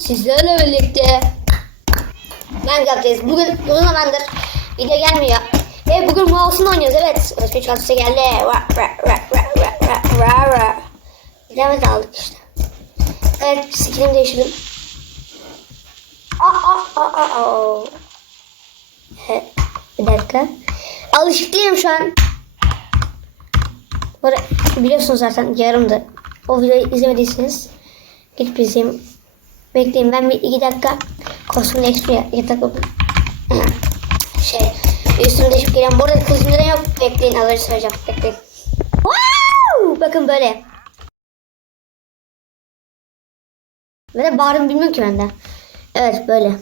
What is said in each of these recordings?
Sizlerle birlikte Minecraft'tayız. Bugün uzun zamandır video gelmiyor. Ve bugün mouse'unu oynuyoruz. Evet. Özgür Çaltısı geldi. Ra ra ra ra ra ra ra ra. Bilemez de aldık işte. Evet. Skinimi değiştirdim. Aa aa aa aa. Evet, Bir dakika. Alışık değilim şu an. Arada biliyorsunuz zaten yarımdı. O videoyu izlemediyseniz gidip izleyin. Bekleyin ben bir iki dakika değiştiriyor. İki dakika şey üstümü değişip geliyorum. Bu arada kostümde yok. Bekleyin önce söyleyeceğim. Bekleyin. Wow! Bakın böyle. Böyle bağırdım bilmiyorum ki ben de. Evet böyle.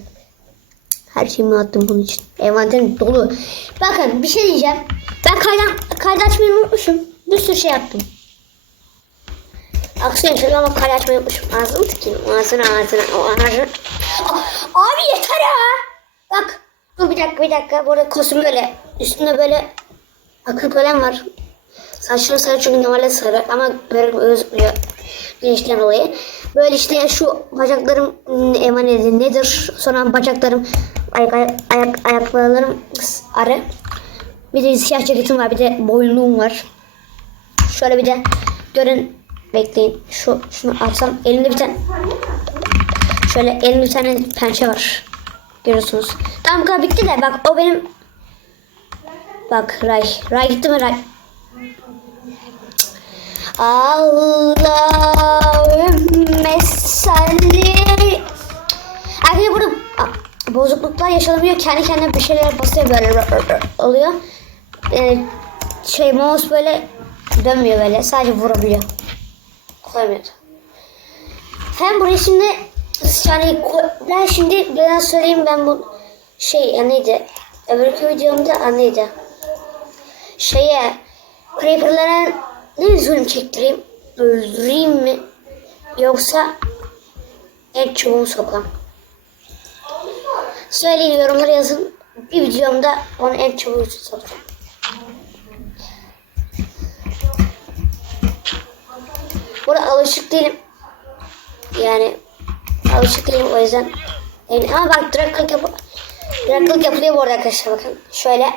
Her şeyimi attım bunun için. Envanterim dolu. Bakın bir şey diyeceğim. Ben kaydan, kaydı unutmuşum. Bir sürü şey yaptım. Aksiyon şöyle ama kaydı açmayı unutmuşum. Ağzımı tıkayım. Ağzına ağzına. O ağzına. Aa, Abi yeter ya. Bak. Dur bir dakika bir dakika. Bu arada kostüm böyle. Üstünde böyle akıl kalem var. Saçları sarı çünkü normalde sarı ama böyle gözükmüyor. Güneşten dolayı. Böyle işte şu bacaklarım emaneti nedir? Sonra bacaklarım ayak, ayak, ayak ayaklarım arı. Bir de siyah ceketim var. Bir de boynluğum var. Şöyle bir de görün bekleyin. Şu şunu alsam elimde bir tane şöyle elimde bir tane pençe var. Görüyorsunuz. Tamam kadar bitti de bak o benim Bak Ray. Ray gitti mi Ray? Allahümme salli. Arkadaşlar burada bozukluklar yaşanabiliyor. Kendi kendine bir şeyler basıyor böyle oluyor. Yani şey mouse böyle dönmüyor böyle. Sadece vurabiliyor. Koymuyor. Hem buraya şimdi yani ben şimdi biraz söyleyeyim ben bu şey neydi? Öbürkü videomda anlaydı. Şeye Creeper'lara ne zulüm çektireyim? Öldüreyim mi? Yoksa el çubuğumu sokam. Söyleyin yorumlara yazın. Bir videomda onu el çubuğu sokacağım. Burada alışık değilim. Yani alışık değilim o yüzden. Yani, ama bak draklık yap draklık yapılıyor bu arada arkadaşlar bakın. Şöyle.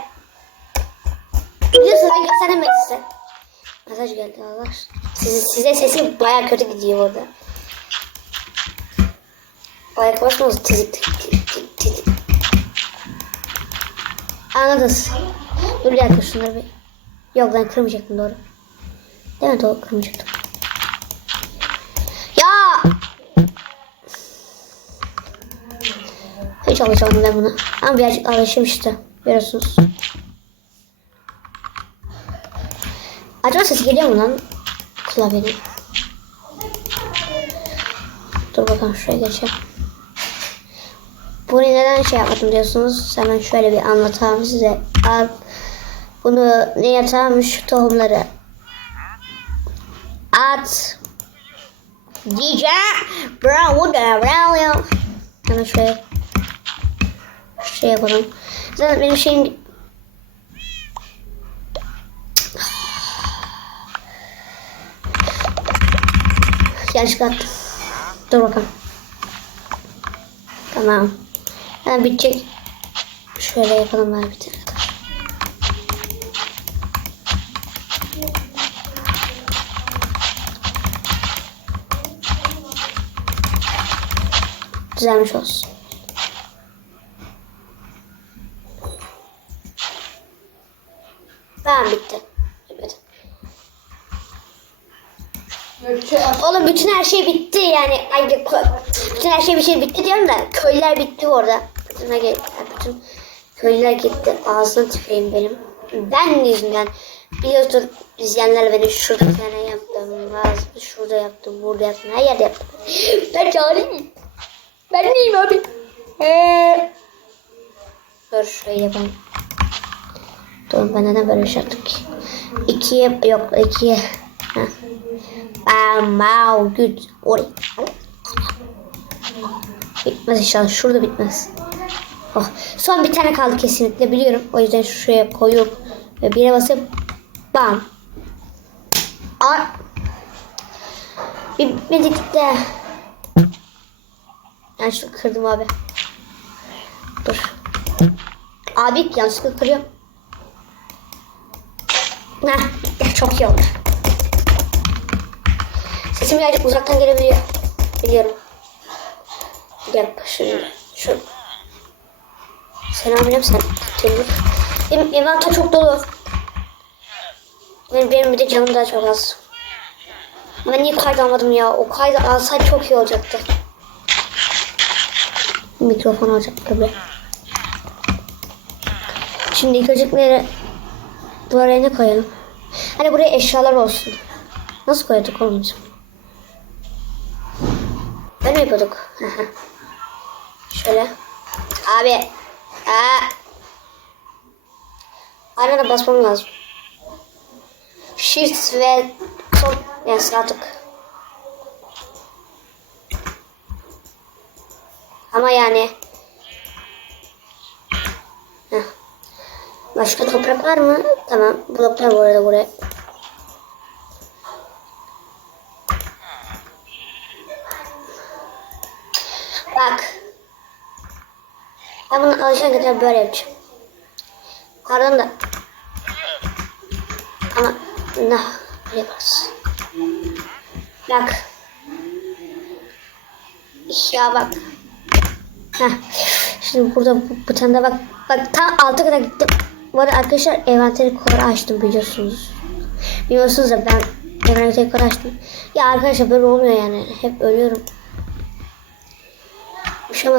Biliyorsunuz ben göstermek size. Mesaj geldi Allah. Size, size sesim baya kötü gidiyor orada. Baya konuşmuyoruz. Tizik tizik tizik tizik. Anladınız. Dur bir dakika şunları bir. Yok ben kırmayacaktım doğru. Değil mi doğru kırmayacaktım. Hiç alışamadım ben buna. Ama birazcık alışım işte. Görüyorsunuz. Acaba ses geliyor mu lan? Klavyeden. Dur bakalım şuraya geçelim. Bunu neden şey yapmadım diyorsunuz. Hemen şöyle bir anlatalım size. Al, bunu ne yatarmış tohumları. At. DJ Brown Brown Hemen şöyle şey yapalım. Zaten benim şeyim yanlışlıkla attım. Dur bakalım. Tamam. Hemen bitecek. Şöyle yapalım bari bir tane. Güzelmiş olsun. Tamam bitti. Evet. Oğlum bütün her şey bitti yani. Ay, bütün her şey bir şey bitti diyorum da köylüler bitti orada. Bütün, her- bütün köylüler gitti. Ağzına tüküreyim benim. Ben yüzümden. Biliyorsun izleyenler beni şurada falan yaptım. Bazı şurada yaptım, burada yaptım, her yerde yaptım. Ben cahiliyim. Ben neyim abi? Ee... Dur şöyle yapalım. Dur ben bir şey yaptım ki? İkiye yok ikiye. Bam güç. Oraya. Bitmez inşallah. Şurada bitmez. Oh. Son bir tane kaldı kesinlikle biliyorum. O yüzden şuraya koyup ve bire basıp bam. Ar Bitmedik de. Yanlışlıkla kırdım abi. Dur. Abi yanlışlıkla kırıyorum. Ya çok iyi oldu. Sesim birazcık uzaktan gelebiliyor. Biliyorum. Gel şimdi. Şu. Selam sen. Gelin. Benim inventör çok dolu. Benim, benim bir de canım daha çok az. Ben niye kaydı almadım ya? O kaydı alsaydı çok iyi olacaktı. Mikrofon alacak tabii. Şimdi ilk öncelikle duvara ne koyalım? Hani buraya eşyalar olsun. Nasıl koyduk oğlum biz? Böyle mi yapıyorduk? Şöyle. Abi. Aa. Arada basmam lazım. Shift ve son yani sağ tık. Ama yani Heh. Başka toprak var mı? Tamam. Bloklar bu arada buraya. Bak. Ben bunu alışana kadar böyle yapacağım. Pardon da. Ama ne yaparız? Bak. Ya bak. Heh. Şimdi burada bu, bu tane bak. Bak tam alta kadar gittim. Bu arada arkadaşlar envanteri kadar açtım biliyorsunuz. Biliyorsunuz da ben envanteri kadar açtım. Ya arkadaşlar böyle olmuyor yani. Hep ölüyorum. Bir şey.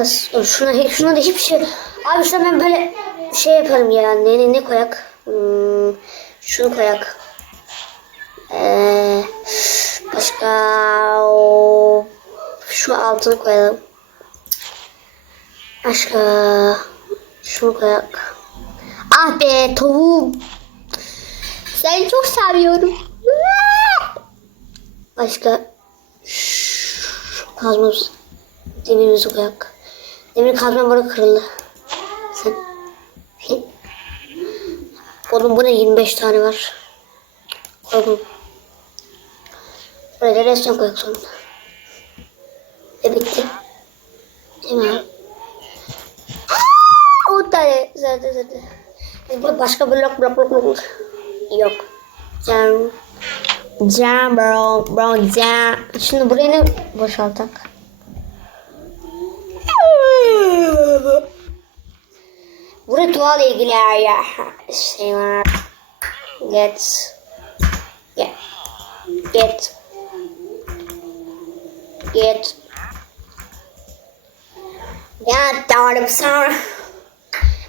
Şuna, şuna da hiçbir şey... Abi şuna ben böyle şey yaparım ya. Ne, ne, ne koyak? Hmm, şunu koyak. Ee, başka... Şu altını koyalım. Başka... Şunu koyak. Ah be tavuğum. Seni çok seviyorum. Başka... Kazmamız. Demirimizi koyak. Demir kazma burada kırıldı. Sen... Oğlum bu ne 25 tane var. Oğlum. Buraya da resim koyak sonunda. Ve bitti. Değil mi abi? Aa, 10 tane. Zaten zaten. Başka blok blok blok blok. Yok. Jam. Jam bro. Bro jam. Şimdi burayı ne boşaltak? Burası doğal ilgili ya. Şeyler. Get. Get. Get. Get. Ya tanrım sana.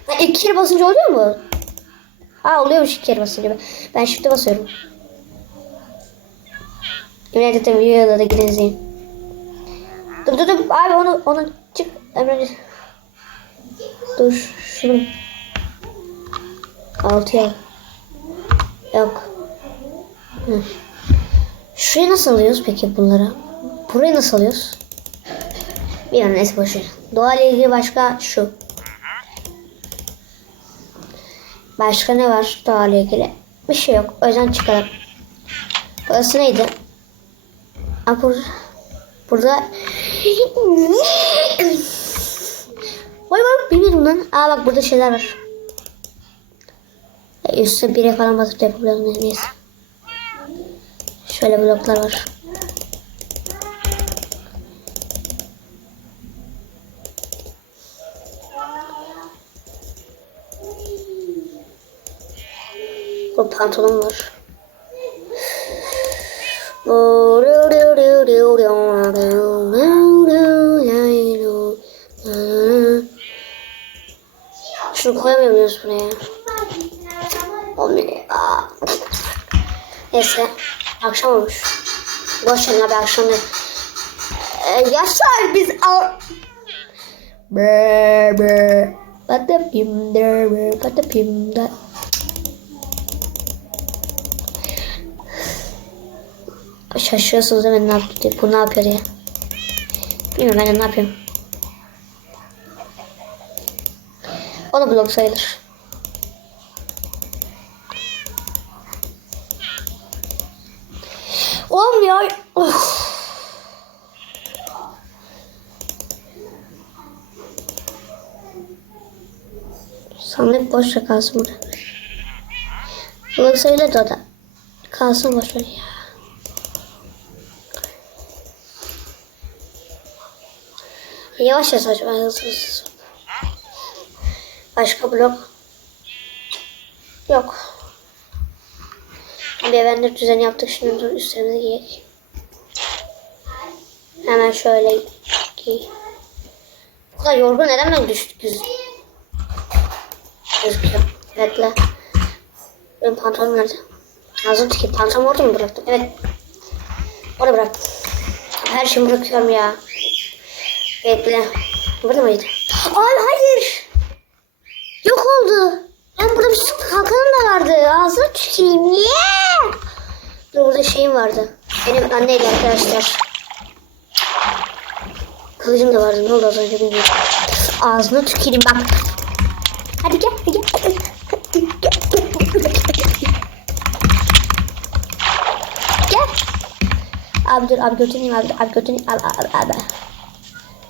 Ha, iki kere basınca oluyor mu? Ha oluyormuş iki kere basınca. Ben shift'e basıyorum. Yine de videoda da gidin izleyin. Dur dur dur abi onu onu çık Emre. Dur şunu. Altıya. Yok. Hı. Şuraya nasıl alıyoruz peki bunları? Buraya nasıl alıyoruz? Bir an neyse boşver. Doğal ilgili başka şu. Başka ne var doğal ilgili? Bir şey yok. O yüzden çıkalım. Burası neydi? Aa, bur burada Vay vay bilmiyorum lan. Aa bak burada şeyler var. E, üstüne bire falan basıp. Ne- Neyse. Şöyle bloklar var. Bu pantolon var. Şunu koyamıyor muyuz buraya? Olmuyor. Neyse. Akşam olmuş. Boş verin abi akşam ne? Ee, yaşar biz al... Bre bre. Patapim der bre patapim der. Şaşırıyorsunuz değil mi? Ne yapıyor? Bu ne yapıyor diye. Bilmiyorum ben ne yapıyorum. O da blok sayılır. Olmuyor. Of. Sandık boşta kalsın burada. Blok sayılır da o da. Kalsın boşta ya. Yavaş yavaş yavaş hızlı hızlı. Başka blok yok. Bir evender düzeni yaptık şimdi üstlerimizi giyelim. Hemen şöyle giy. Bu kadar yorgun neden ben düştük yüz? Gözüküyor. Bekle. Benim pantolonum nerede? Ağzım ki pantolon orada mı bıraktım? Evet. Orada bıraktım. Her şeyi bırakıyorum ya. Bekle. Burada mıydı? Abi hayır. Yok oldu. Ben burada bir kalkanım da vardı. Ağzına tüküreyim. Niye? Dur burada şeyim vardı. Benim anneyle arkadaşlar. Kılıcım da vardı. Ne oldu az önce bilmiyorum. Ağzına tüküreyim bak. Hadi gel. Hadi gel. Gel. Gel. Abi dur abi götüreyim abi. Abi götüreyim. Abi abi abi.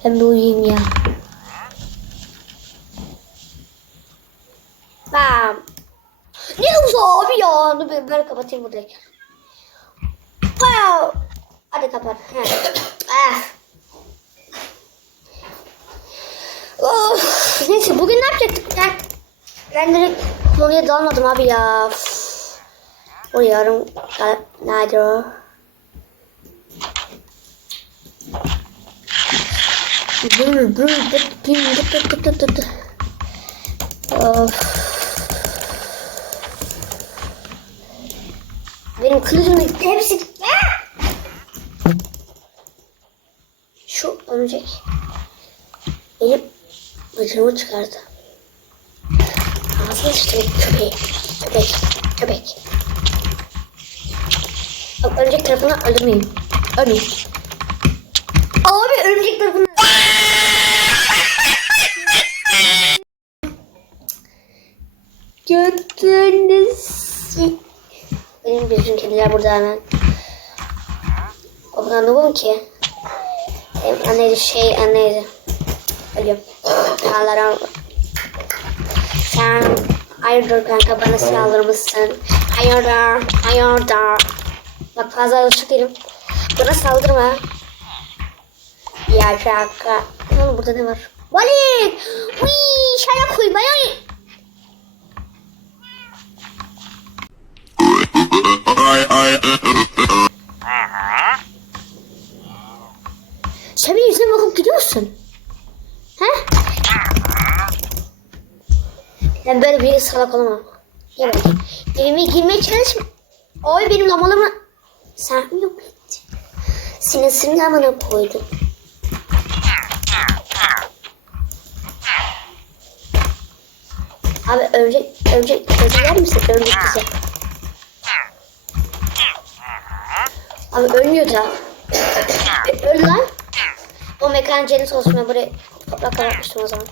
Ben bir uyuyayım ya. Bam. Ne uzun abi ya. Ben, ben kapatayım buradaki. Wow. Hadi kapat. Ah. Of. Neyse bugün ne yapacaktık? Ben, ben direkt konuya dalmadım abi ya. O yarım nerede o? Dur dur dur dur dur. Of. Benim kılıcımın hepsi... Şu örümcek benim bacağımı çıkardı. Ağzını sıçtı köpeği. Köpek. Köpek. Bak örümcek tarafını öldürmeyeyim. Ölmeyeyim. Abi örümcek tarafını... Götünüz. Benim bütün kediler burada hemen. O kadar anlamam ki. Benim anneydi şey anneydi. Ölüyorum. Ağlarım. Sen hayırdır kanka bana silah mısın? Hayırdır, hayırdır. Bak fazla alışık değilim. Bana saldırma. Ya şaka. Burada ne var? Balık! Uy, şaya koy balık. Sen benim yüzüme bakıp gidiyorsun. He? Ben böyle bir salak olamam. Bakayım. Evime girmeye çalışma. Oy benim lamalımı. Sen mi yok ettin? Senin sırrını amına koydum. Abi örümcek, örümcek, örümcek misin? Örümcek bize. Abi ölmüyor da. Öl lan. O mekan cennet olsun ben buraya toprak kapatmıştım o zaman.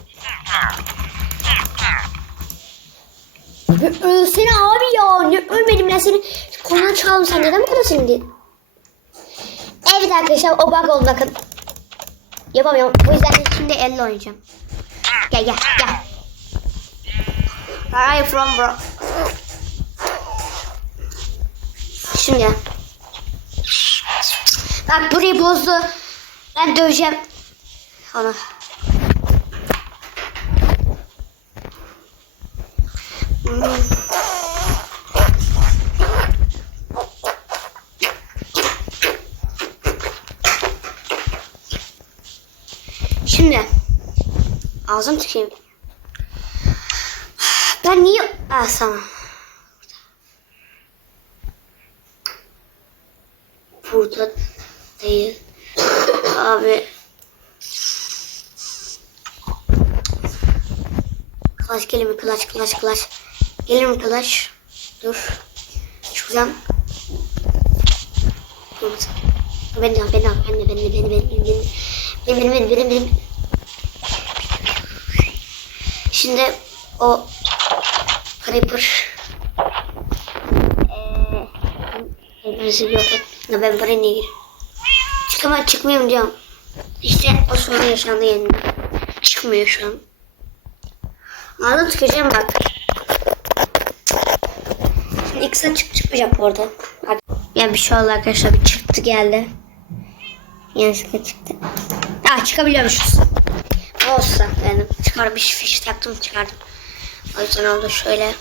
Ölsene abi ya. Ne ölmedim ben seni. Kolundan çaldım sen neden bu kadar sinirlendin? Evet arkadaşlar o bug oldu bakın. Yapamıyorum. O yüzden de şimdi elle oynayacağım. Gel gel gel. Where are you from bro? Şimdi. Bak burayı bozdu. Ben döveceğim. Onu. Şimdi ağzım tükeyim. Ben niye... Ah tamam. Burada değil. Abi. Kılaç gelir mi? Kılaç, kılaç, kılaç. Gelir mi kılaç? Dur. Çıkacağım. Dur. Ben de, ben de, ben de, ben de, ben de, ben de, ben de, benim, benim, benim, benim. Şimdi o Creeper eee hepimizi yok et. Ben gir? Çıkamam çıkmıyorum diyorum. İşte o sorun yaşandı yeniden. Çıkmıyor şu an. Ağzına tüküreceğim bak. Şimdi ikisi çık çıkmayacak bu arada. Bak. Yani bir şey oldu arkadaşlar. Bir çıktı geldi. Yanlışlıkla çıktı. Aa çıkabiliyormuşuz. Olsa yani çıkarmış fiş taktım çıkardım. O yüzden oldu şöyle.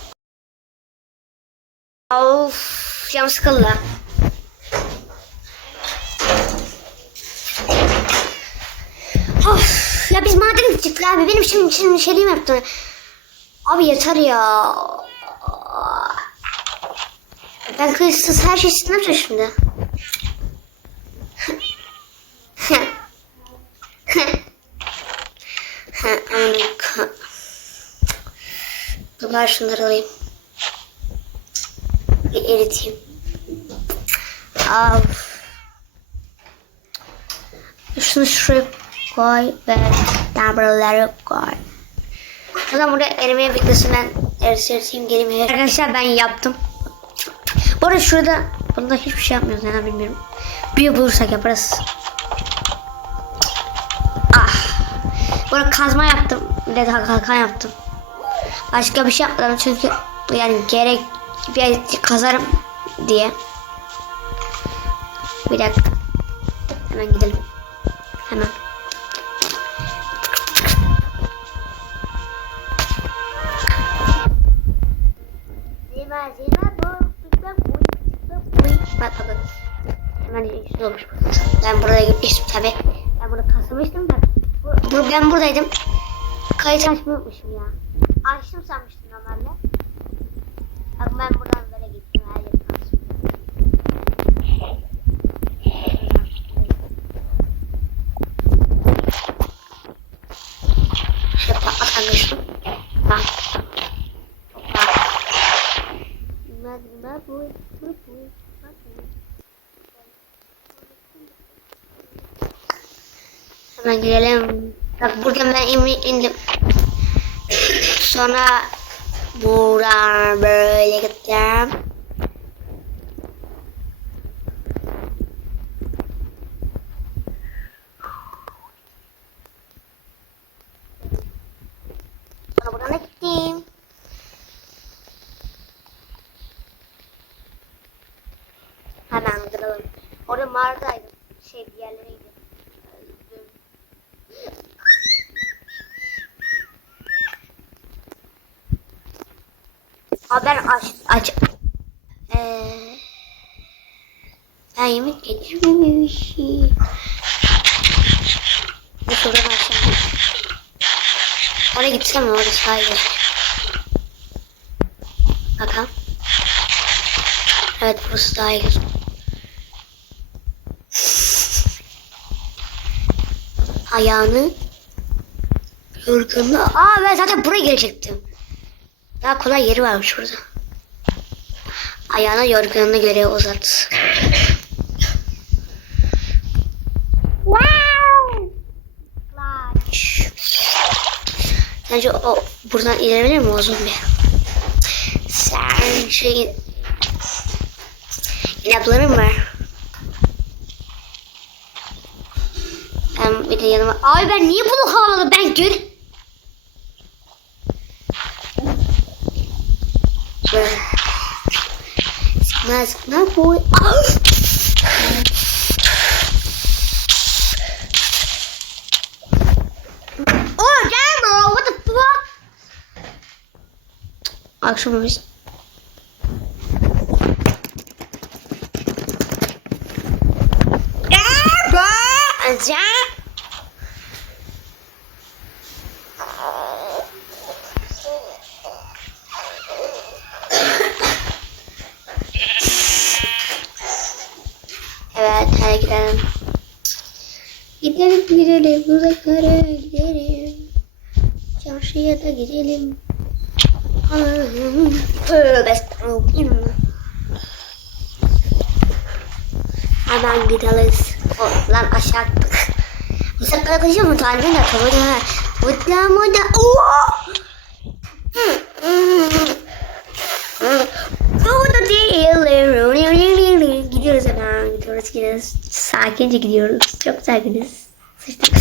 Of canım sıkıldı. Of ya biz madem gidecektik abi benim şimdi şimdi şeyliğim yaptı. Abi yeter ya. Ben kıyısız her şeyi ne şimdi? Anladım. Dur ben şunları alayım. Bir eriteyim. Al. Şunu şuraya koy ve dumbbellları koy. O zaman burada erimeye beklesin ben eriteyim geleyim. Arkadaşlar ben yaptım. Bu arada şurada bunda hiçbir şey yapmıyoruz neden bilmiyorum. Bir bulursak yaparız. Ah. Burada kazma yaptım. Bir de kalkan yaptım. Başka bir şey yapmadım çünkü yani gerek bir kazarım diye. Bir dakika. Hemen gidelim. Tabi. Ben burada kasmıştım da. Bu, ben buradaydım. Kayıt açmayı ya. Açtım sanmıştım normalde. Bak ben buradan böyle gittim. Her yeri. Şöyle patlat sanmıştım. Bak. Bak. Bak, bak, bu, bak, bu. Hemen gidelim. Bak buradan ben in- indim. Sonra buradan böyle gideceğim. Sonra buradan da gittim. Hemen gidelim. Orada mağaradaydım. Şey bir yerlereydi. Öldüm. Aa ben aç aç. Ee, ben yemek getirmemişim. Şuradan aşağı. Oraya gitsem mi? Orada sahil. Bakalım. Evet burası daha iyi. Ayağını yorgunluğu. Aa ben zaten buraya gelecektim. Daha kolay yeri varmış burada. Ayağına yorgunluğuna göre uzat. Sence o buradan ilerler mi o zombi? Sen şey inapların var. Ben bir de yanıma... Ay ben niye bunu havaladım? Ben gör... Sıkma sıkma boy. Oh damn bro, what the fuck? Akşam olmuş. Da gidelim. Allah'ım. Tövbe estağfurullah. Gideriz. Lan aşağı attık. Bu arkadaşlar mı tarifin de tabii ha. Mutlu mutlu. Oo! Burada değil. Gidiyoruz hemen. Gidiyoruz gidiyoruz. Sakince gidiyoruz. Çok sakiniz. Sıçtık.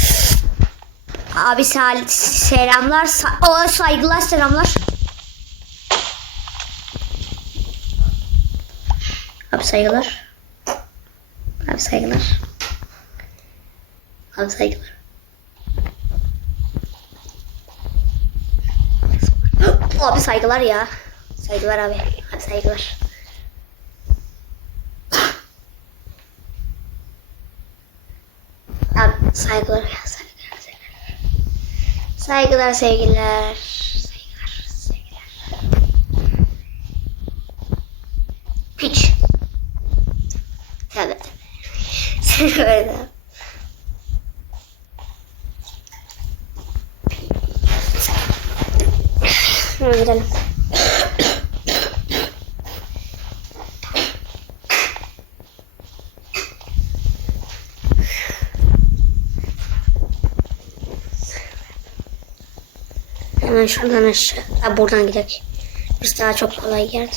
Abi sal- selamlar. Sa- o saygılar selamlar. Abi saygılar. Abi saygılar. Abi saygılar. Abi saygılar ya. Saygılar abi. Abi saygılar. Abi saygılar ya saygılar. Saygılar sevgiler. Saygılar sevgiler. Piç. Tabii. Hemen gidelim. Hemen şuradan aşağı. Ha, buradan gidelim. Biz daha çok kolay geldi.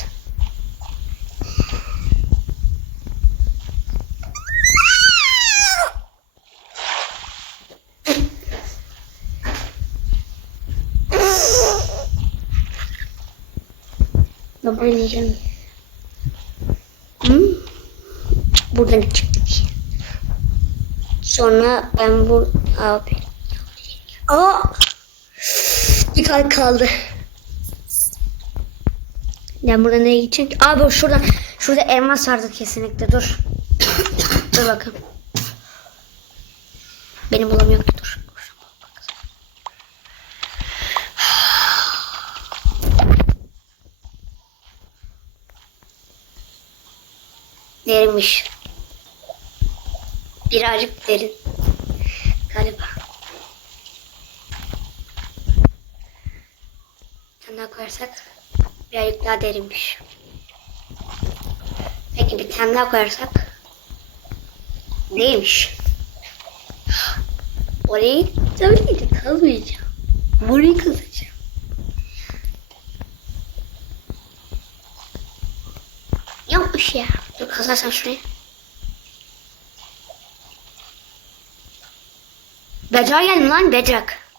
Buraya diyeceğim. Hı? Buradan çıktık. Sonra ben bu abi. Aa! Bir kalp kaldı. Ben burada nereye gideceğim ki? Abi şurada şurada elmas vardı kesinlikle. Dur. dur bakın. Benim bulamıyorum ki dur. Derinmiş. Birazcık derin. Galiba. Daha koyarsak birazcık daha derinmiş. Peki bir tane daha koyarsak neymiş? Orayı tabii ki kalmayacağım. Burayı kazacağım. Yokmuş ya. Dur kazarsam şurayı. Bedrak geldim lan bedrak.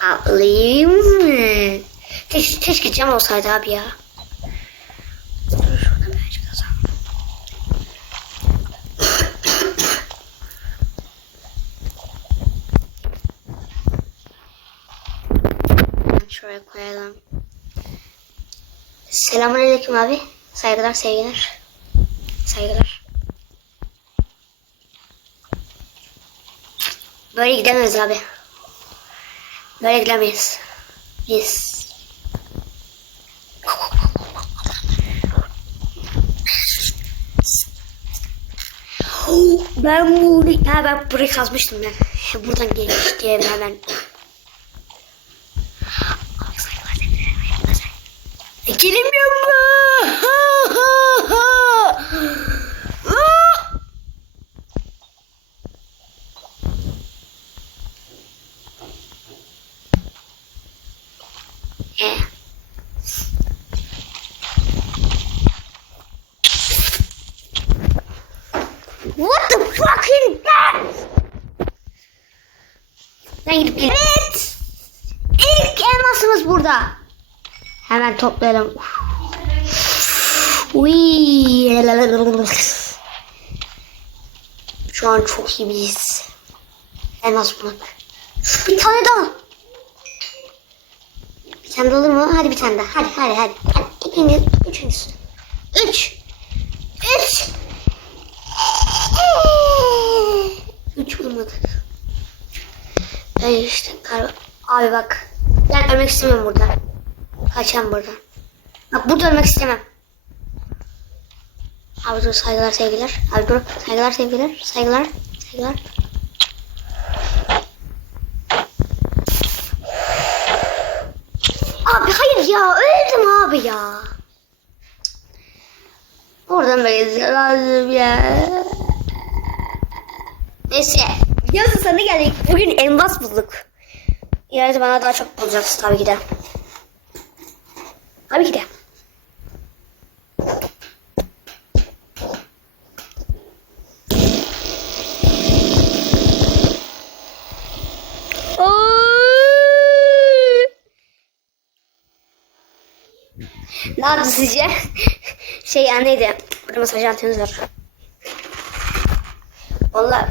Alayım? Keşke, keşke cam olsaydı abi ya. Dur şurada birazcık. Ben Şuraya koyalım. Selamünaleyküm abi. Saygılar, sevgiler. Saygılar. Böyle gidemeyiz abi. Böyle gidemeyiz. Biz. Ben bunu... Ha ben burayı kazmıştım ben. Buradan gelmiş diye hemen. Gelemiyor mu? Toplayalım. Uy. Şu an çok iyi bir his. Elmas bulmak. Bir tane daha. Bir tane olur mu? Hadi bir tane daha. Hadi hadi hadi. hadi. İkiniz, üçünüz. Üç. Üç. Üç bulmadık. Ben işte galiba. Abi bak. Ben ölmek istemiyorum burada. Kaçacağım buradan. Bak burada ölmek istemem. Abi dur saygılar sevgiler. Abi dur saygılar sevgiler. Saygılar. Saygılar. Abi hayır ya öldüm abi ya. Oradan böyle lazım ya. Neyse. Yazın sana geldik. Bugün elmas bulduk. İleride bana daha çok bulacağız tabii ki de. Tabii ki de. Ne sizce? Şey ya neydi? Burada masaj anteniz var. Valla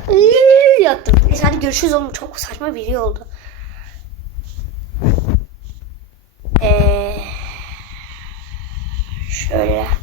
yaptım. Neyse hadi görüşürüz oğlum. Çok saçma bir video oldu. Eee şöyle.